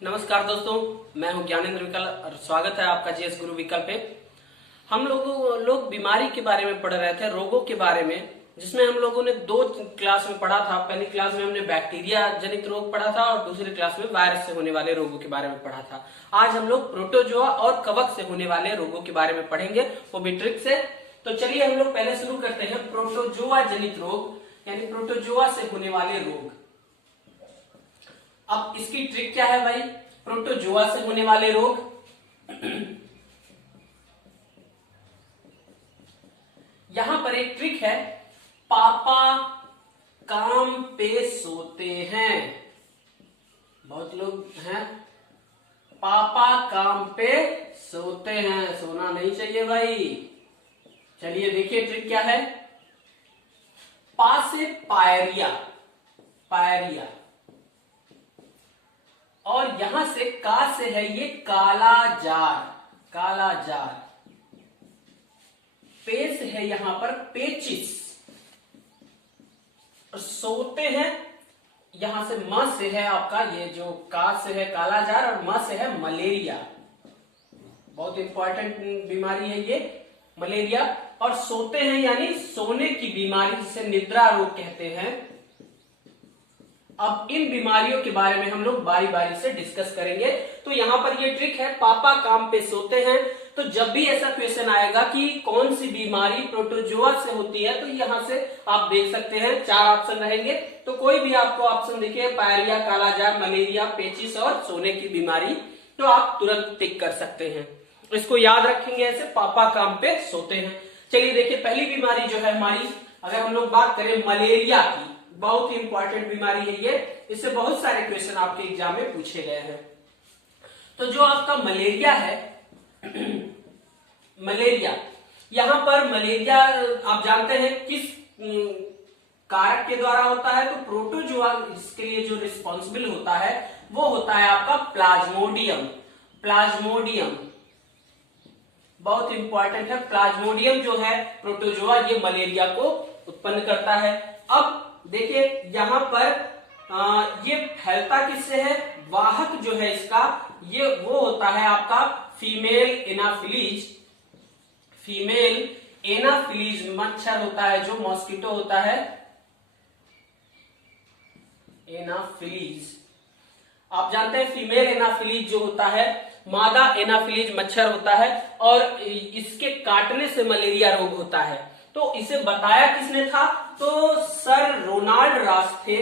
नमस्कार दोस्तों, मैं हूं ज्ञानेंद्र विकल और स्वागत है आपका जीएस गुरु विकल पे। हम लोग बीमारी के बारे में पढ़ रहे थे, रोगों के बारे में, जिसमें हम लोगों ने दो क्लास में पढ़ा था। पहली क्लास में हमने बैक्टीरिया जनित रोग पढ़ा था और दूसरी क्लास में वायरस से होने वाले रोगों के बारे में पढ़ा था। आज हम लोग प्रोटोजोआ और कवक से होने वाले रोगों के बारे में पढ़ेंगे, वो भी ट्रिक से। तो चलिए हम लोग पहले शुरू करते हैं प्रोटोजोआ जनित रोग, यानी प्रोटोजोआ से होने वाले रोग। अब इसकी ट्रिक क्या है भाई? प्रोटोजोआ से होने वाले रोग, यहां पर एक ट्रिक है, पापा काम पे सोते हैं। बहुत लोग हैं, पापा काम पे सोते हैं, सोना नहीं चाहिए भाई। चलिए देखिए ट्रिक क्या है। पा से पायरिया, पायरिया, और यहां से का से है ये काला जार, काला जार। पे से है यहां पर पेचिस, और सोते हैं यहां से म से है आपका ये जो का से है काला जार और म से है मलेरिया। बहुत इंपॉर्टेंट बीमारी है ये मलेरिया। और सोते हैं यानी सोने की बीमारी, जिसे निद्रा रोग कहते हैं। अब इन बीमारियों के बारे में हम लोग बारी बारी से डिस्कस करेंगे। तो यहां पर ये ट्रिक है, पापा काम पे सोते हैं। तो जब भी ऐसा क्वेश्चन आएगा कि कौन सी बीमारी प्रोटोजोआ से होती है, तो यहां से आप देख सकते हैं 4 ऑप्शन रहेंगे। तो कोई भी आपको ऑप्शन दिखे, पायरिया, कालाजार, मलेरिया, पेचिस और सोने की बीमारी, तो आप तुरंत टिक कर सकते हैं। इसको याद रखेंगे ऐसे, पापा काम पे सोते हैं। चलिए देखिए, पहली बीमारी जो है हमारी, अगर हम लोग बात करें मलेरिया की, बहुत ही इंपॉर्टेंट बीमारी है ये। इससे बहुत सारे क्वेश्चन आपके एग्जाम में पूछे गए हैं। तो जो आपका मलेरिया है, मलेरिया, यहां पर मलेरिया आप जानते हैं किस कारक के द्वारा होता है? तो प्रोटोजोआ इसके लिए जो रिस्पॉन्सिबल होता है वो होता है आपका प्लाज्मोडियम। प्लाज्मोडियम बहुत इंपॉर्टेंट है। प्लाज्मोडियम जो है प्रोटोजोआ, ये मलेरिया को उत्पन्न करता है। अब देखिए यहां पर ये फैलता किससे है? वाहक जो है इसका, ये वो होता है आपका फीमेल एनाफिलीज। फीमेल एनाफिलीज मच्छर होता है, जो मॉस्किटो होता है, एनाफिलीज। आप जानते हैं फीमेल एनाफिलीज जो होता है, मादा एनाफिलीज मच्छर होता है, और इसके काटने से मलेरिया रोग होता है। तो इसे बताया किसने था? तो सर रोनाल्ड रॉस थे।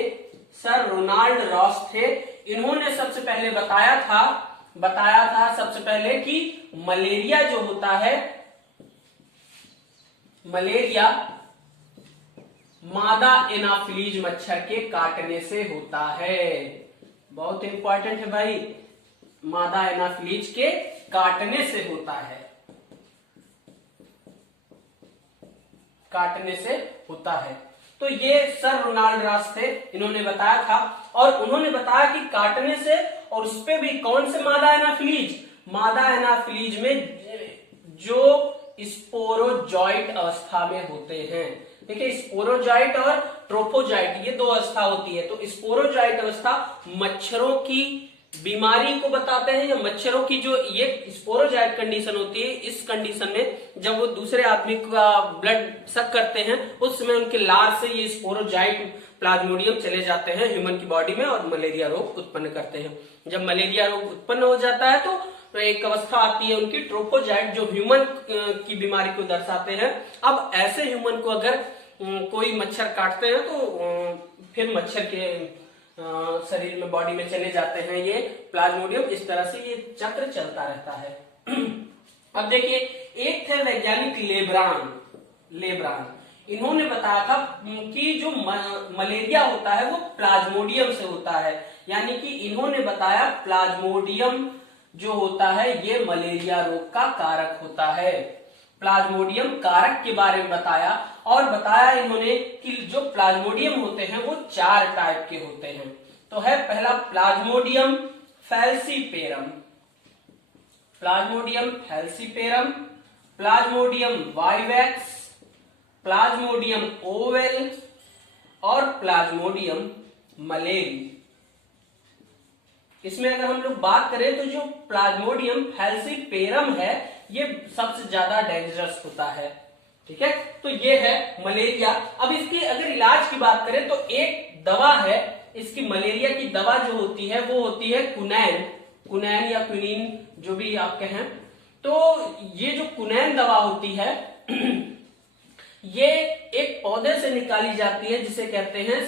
सर रोनाल्ड रॉस थे, इन्होंने सबसे पहले बताया था सबसे पहले कि मलेरिया जो होता है, मलेरिया मादा एनाफिलीज मच्छर के काटने से होता है। बहुत इंपॉर्टेंट है भाई, मादा एनाफिलीज के काटने से होता है, काटने से होता है। तो ये सर रोनाल्ड रॉस थे, इन्होंने बताया था। और उन्होंने बताया कि काटने से, और उस पे भी कौन से मादा एनाफिलीज? मादा एनाफिलीज में जो स्पोरोजॉइट अवस्था में होते हैं। देखिए, स्पोरोजॉइट और ट्रोफोजॉइट, ये 2 अवस्था होती है। तो स्पोरोजॉइट अवस्था मच्छरों की बीमारी को बताते हैं, या मच्छरों की जो ये स्पोरोजॉइट कंडीशन होती है, इस कंडीशन में जब वो दूसरे आदमी का ब्लड सक करते हैं, उस समय उनके लार से ये स्पोरोजॉइट प्लाज्मोडियम चले जाते हैं ह्यूमन की बॉडी में और मलेरिया रोग उत्पन्न करते हैं। जब मलेरिया रोग उत्पन्न हो जाता है तो एक अवस्था आती है उनकी ट्रोफोजॉइट, जो ह्यूमन की बीमारी को दर्शाते हैं। अब ऐसे ह्यूमन को अगर कोई मच्छर काटते हैं तो फिर मच्छर के शरीर में, बॉडी में चले जाते हैं ये प्लाज्मोडियम। इस तरह से ये चक्र चलता रहता है। अब देखिए, एक थे वैज्ञानिक लेब्रान। लेब्रान, इन्होंने बताया था कि जो मलेरिया होता है वो प्लाज्मोडियम से होता है। यानी कि इन्होंने बताया प्लाज्मोडियम जो होता है ये मलेरिया रोग का कारक होता है। प्लाज्मोडियम कारक के बारे में बताया, और बताया इन्होंने कि जो प्लाज्मोडियम होते हैं वो 4 टाइप के होते हैं। तो है पहला Plasmodium falciparum, Plasmodium falciparum, Plasmodium vivax, Plasmodium oval और प्लाज्मोडियम मलेरी। इसमें अगर हम लोग बात करें तो जो प्लाज्मोडियम फैल्सीपेरम है ये सबसे ज्यादा डेंजरस होता है। ठीक है, तो ये है मलेरिया। अब इसकी अगर इलाज की बात करें तो एक दवा है इसकी, मलेरिया की दवा जो होती है वो होती है कुनैन या क्विनीन, जो भी आप कहें। तो ये जो कुनैन दवा होती है ये एक पौधे से निकाली जाती है जिसे कहते हैं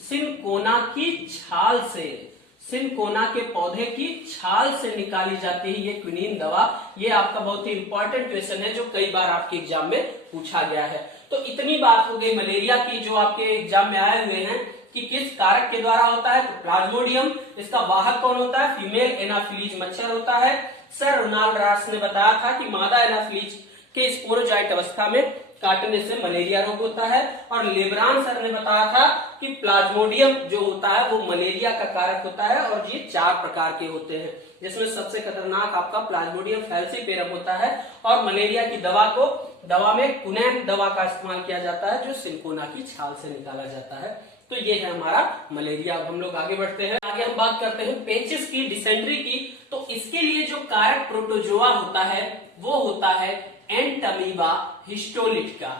सिनकोना की छाल से, सिनकोना के पौधे की छाल से निकाली जाती है ये क्विनीन दवा। ये आपका बहुत ही इंपॉर्टेंट क्वेश्चन है जो कई बार आपके एग्जाम में पूछा गया है। तो इतनी बात हो गई मलेरिया की जो आपके एग्जाम में आए हुए हैं कि किस कारक के द्वारा होता है। तो प्लाज्मोडियम, इसका वाहक कौन होता है? फीमेल एनाफिलीज मच्छर होता है। सर रोनाल्ड रास ने बताया था कि मादा एनाफिलीज के स्पोरोजाइट अवस्था में काटने से मलेरिया रोग होता है, और लेब्रान सर ने बताया था कि प्लाज्मोडियम जो होता है वो मलेरिया का कारक होता है, और ये 4 प्रकार के होते हैं जिसमें सबसे खतरनाक आपका प्लाज्मोडियम फैल्सीपेरम होता है। और मलेरिया की दवा में कुनैन दवा का इस्तेमाल किया जाता है जो सिनकोना की छाल से निकाला जाता है। तो ये है हमारा मलेरिया। अब हम लोग आगे बढ़ते हैं, आगे हम बात करते हैं पेचिस की, डिसेंट्री की। तो इसके लिए जो कारक प्रोटोजोआ होता है वो होता है एंट अमीबा हिस्टोलिटिका।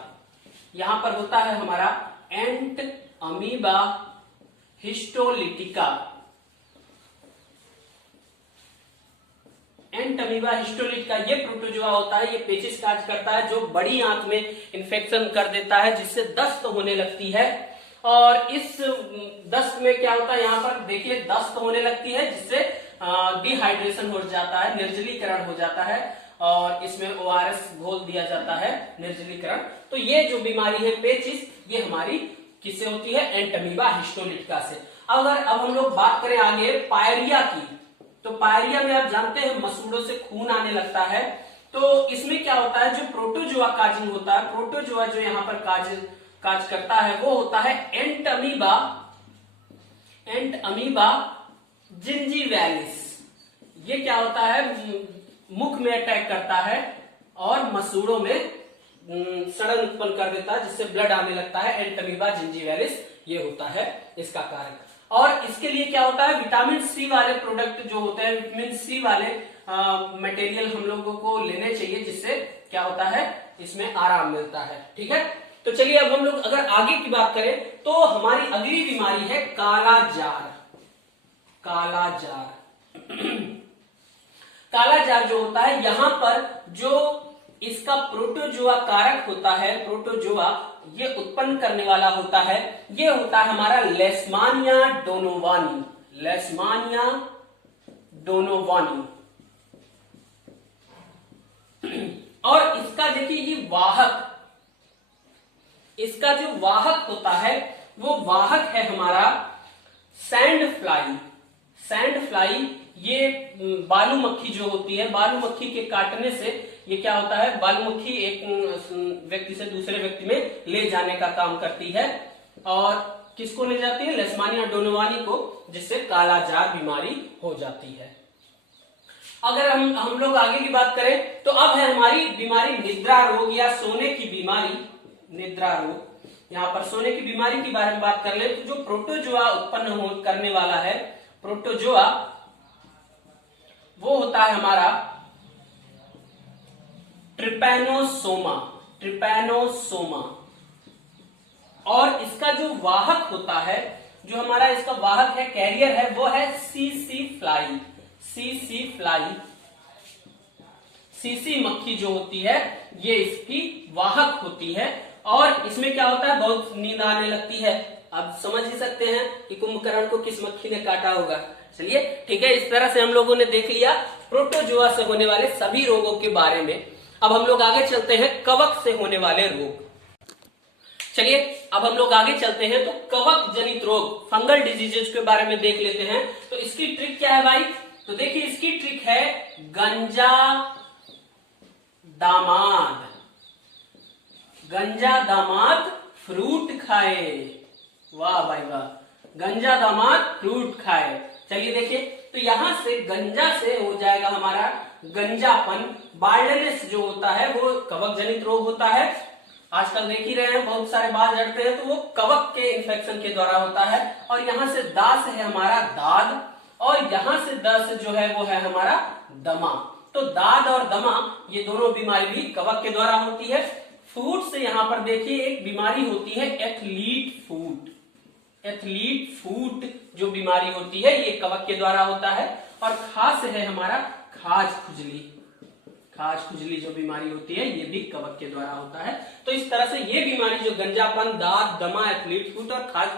यहां पर होता है हमारा एंट अमीबा हिस्टोलिटिका। एंट अमीबा हिस्टोलिटिका ये प्रोटोजोआ होता है, ये पेचिस काज करता है जो बड़ी आंत में इन्फेक्शन कर देता है जिससे दस्त होने लगती है। और इस दस्त में क्या होता है, यहाँ पर देखिए दस्त होने लगती है जिससे डिहाइड्रेशन हो जाता है, निर्जलीकरण हो जाता है, और इसमें ORS घोल दिया जाता है, निर्जलीकरण। तो ये जो बीमारी है पेचिस, ये हमारी किससे होती है? एंट अमीबा हिस्टोलिटिका से। अब हम लोग बात करें आगे पायरिया की, तो पायरिया में आप जानते हैं मसूड़ों से खून आने लगता है। तो इसमें क्या होता है, जो प्रोटोजोआ काजिंग होता है, प्रोटोजोआ जो यहाँ पर काज करता है वो होता है एंट अमीबा जिंजीवैलिस। ये क्या होता है, मुख में अटैक करता है और मसूड़ों में सड़न उत्पन्न कर देता है जिससे ब्लड आने लगता है। एंट अमीबा जिंजीवैलिस ये होता है इसका कारक। और इसके लिए क्या होता है, विटामिन सी वाले प्रोडक्ट जो होते हैं, विटामिन सी वाले मटेरियल हम लोगों को लेने चाहिए जिससे क्या होता है, इसमें आराम मिलता है। ठीक है, तो चलिए अब हम लोग अगर आगे की बात करें तो हमारी अगली बीमारी है कालाजार। कालाजार जो होता है, यहां पर जो इसका प्रोटोजोआ कारक होता है, प्रोटोजोआ ये उत्पन्न करने वाला होता है, ये होता है हमारा लेशमानिया डोनोवानी। और इसका देखिए ये वाहक, इसका जो वाहक होता है वो वाहक है हमारा सैंड फ्लाई। ये बालू मक्खी जो होती है, बालू मक्खी के काटने से ये क्या होता है, बालू मक्खी एक व्यक्ति से दूसरे व्यक्ति में ले जाने का काम करती है। और किसको ले जाती है? लेशमानिया डोनोवानी को, जिससे कालाजार बीमारी हो जाती है। अगर हम लोग आगे की बात करें तो अब है हमारी बीमारी निद्रा रोग या सोने की बीमारी, निद्रा रोग। यहाँ पर सोने की बीमारी के बारे में बात कर ले तो जो प्रोटोजोआ उत्पन्न करने वाला है, प्रोटोजोआ वो होता है हमारा ट्रिपैनोसोमा। और इसका जो वाहक होता है, जो हमारा इसका वाहक है, कैरियर है, वो है सीसी फ्लाई। सीसी मक्खी जो होती है ये इसकी वाहक होती है। और इसमें क्या होता है, बहुत नींद आने लगती है। आप समझ ही सकते हैं कि कुंभकर्ण को किस मक्खी ने काटा होगा। चलिए ठीक है, इस तरह से हम लोगों ने देख लिया प्रोटोजोआ से होने वाले सभी रोगों के बारे में। अब हम लोग आगे चलते हैं कवक से होने वाले रोग। चलिए अब हम लोग आगे चलते हैं तो कवक जनित रोग, फंगल डिजीजेस के बारे में देख लेते हैं। तो इसकी ट्रिक क्या है भाई? तो देखिए इसकी ट्रिक है गंजा दामाद फ्रूट खाए। वाह भाई वाह, गंजा दामाद फ्रूट खाए। चलिए देखिए, तो यहां से गंजा से हो जाएगा हमारा गंजापन। बार्डनेस जो होता है वो कवक जनित रोग होता है। आजकल देख ही रहे हैं बहुत सारे बाल झड़ते हैं, तो वो कवक के इन्फेक्शन के द्वारा होता है। और यहाँ से दा से है हमारा दाद, और यहाँ से द से जो है वो है हमारा दमा। तो दाद और दमा ये दोनों बीमारी भी कवक के द्वारा होती है। फूट से यहाँ पर देखिए एक बीमारी होती है एथलीट फूट। एथलीट फूट जो बीमारी होती है ये कवक के द्वारा होता है। और खास है हमारा खाज खुजली। खाज खुजली जो बीमारी होती है ये भी कवक के द्वारा होता है। तो इस तरह से ये बीमारी जो गंजापन, दाद, दमा, एथलीट फूट और खाज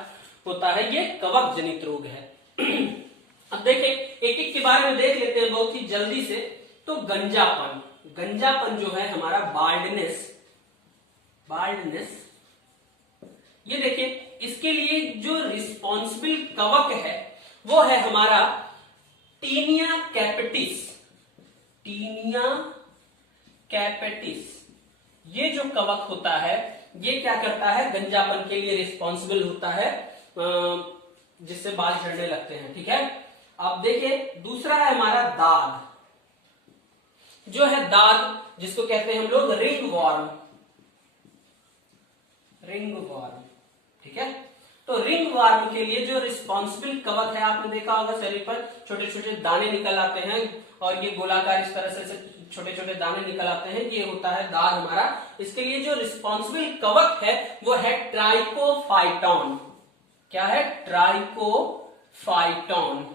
होता है ये कवक जनित रोग है। अब देखें एक एक के बारे में देख लेते हैं बहुत ही जल्दी से। तो गंजापन, गंजापन जो है हमारा बाल्डनेस, बाल्डनेस, ये देखिए इसके लिए जो रिस्पॉन्सिबल कवक है वो है हमारा टीनिया कैपिटिस। टीनिया कैपिटिस ये जो कवक होता है ये क्या करता है, गंजापन के लिए रिस्पॉन्सिबल होता है, जिससे बाल झड़ने लगते हैं। ठीक है, अब देखिए दूसरा है हमारा दाद, जो है दाद जिसको कहते हैं हम लोग रिंग वॉर्म। रिंग वॉर्म, ठीक है। तो रिंग वॉर्म के लिए जो रिस्पॉन्सिबल कवक है, आपने देखा होगा शरीर पर छोटे छोटे दाने निकल आते हैं और ये गोलाकार इस तरह से छोटे छोटे दाने निकल आते हैं, ये होता है दाद हमारा। इसके लिए जो रिस्पॉन्सिबल कवक है वो है ट्राइकोफाइटॉन। क्या है, ट्राइकोफाइटॉन,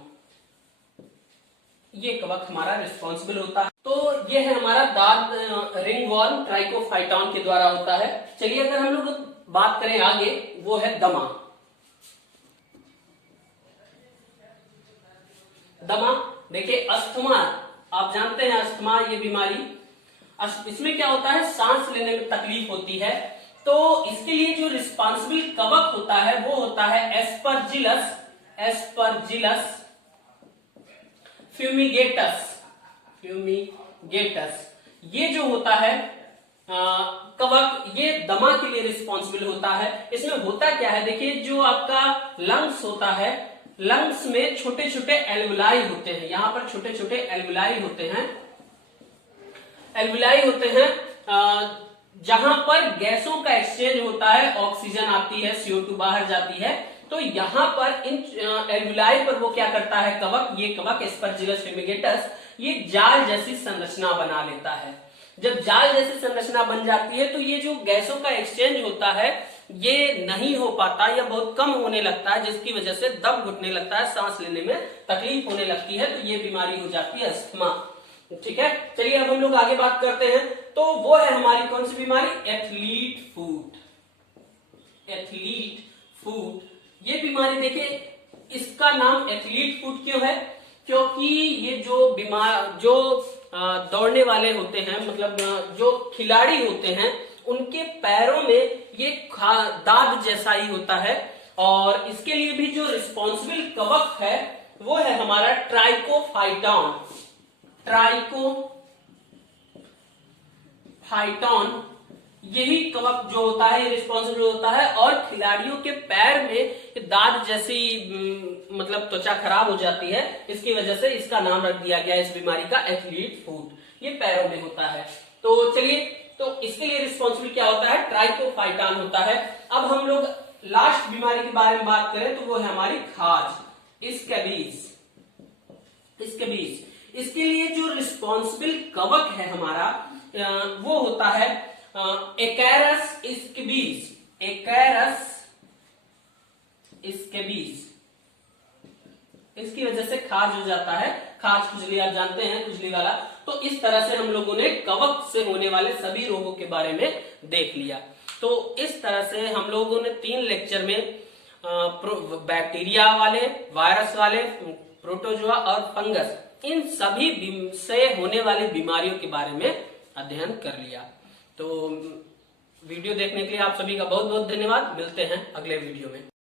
ये कवक हमारा रिस्पॉन्सिबल होता है। तो ये है हमारा दाद, रिंग वॉर्म ट्राइकोफाइटॉन के द्वारा होता है। चलिए अगर हम लोग बात करें आगे, वो है दमा। दमा देखिए अस्थमा, आप जानते हैं अस्थमा ये बीमारी, इसमें क्या होता है, सांस लेने में तकलीफ होती है। तो इसके लिए जो रिस्पॉन्सिबल कवक होता है वो होता है एस्परजिलस, एस्परजिलस फ्यूमिगेटस, फ्यूमिगेटस। ये जो होता है कवक, ये दमा के लिए रिस्पॉन्सिबल होता है। इसमें होता क्या है, देखिए जो आपका लंग्स होता है, लंग्स में छोटे छोटे एल्वुलाई होते हैं, यहां पर छोटे छोटे एल्वुलाई होते हैं, एल्वुलाई होते हैं जहां पर गैसों का एक्सचेंज होता है, ऑक्सीजन आती है, CO2 बाहर जाती है। तो यहां पर इन एल्वुलाई पर वो क्या करता है कवक, ये कवक एस्परजिलस फ्यूमिगेटस, ये जाल जैसी संरचना बना लेता है। जब जाल जैसी संरचना बन जाती है तो ये जो गैसों का एक्सचेंज होता है ये नहीं हो पाता या बहुत कम होने लगता है, जिसकी वजह से दम घुटने लगता है, सांस लेने में तकलीफ होने लगती है। तो ये बीमारी हो जाती है अस्थमा। ठीक है, चलिए अब हम लोग आगे बात करते हैं। तो वो है हमारी कौन सी बीमारी, एथलीट फूट। एथलीट फूट ये बीमारी देखिए, इसका नाम एथलीट फूट क्यों है, क्योंकि ये जो बीमार, जो दौड़ने वाले होते हैं, मतलब जो खिलाड़ी होते हैं, उनके पैरों में ये दाद जैसा ही होता है। और इसके लिए भी जो रिस्पॉन्सिबल कवक है वो है हमारा ट्राइकोफाइटॉन। ट्राइकोफाइटॉन यही कवक जो होता है ये रिस्पॉन्सिबल होता है। और खिलाड़ियों के पैर में दाद जैसी मतलब त्वचा खराब हो जाती है, इसकी वजह से इसका नाम रख दिया गया इस बीमारी का एथलीट फूट। ये पैरों में होता है। तो चलिए, तो इसके लिए रिस्पॉन्सिबल क्या होता है, ट्राइकोफाइटॉन होता है। अब हम लोग लास्ट बीमारी के बारे में बात करें तो वो है हमारी खाज, स्कैबीज। स्कैबीज इसके लिए जो रिस्पॉन्सिबल कवक है हमारा वो होता है एकैरस स्कैबीज। एकैरस स्कैबीज, इसकी वजह से खाज हो जाता है, खाज खुजली आप जानते हैं, खुजली वाला। तो इस तरह से हम लोगों ने कवक से होने वाले सभी रोगों के बारे में देख लिया। तो इस तरह से हम लोगों ने 3 लेक्चर में बैक्टीरिया वाले, वायरस वाले, प्रोटोजोआ और फंगस, इन सभी से होने वाली बीमारियों के बारे में अध्ययन कर लिया। तो वीडियो देखने के लिए आप सभी का बहुत बहुत धन्यवाद। मिलते हैं अगले वीडियो में।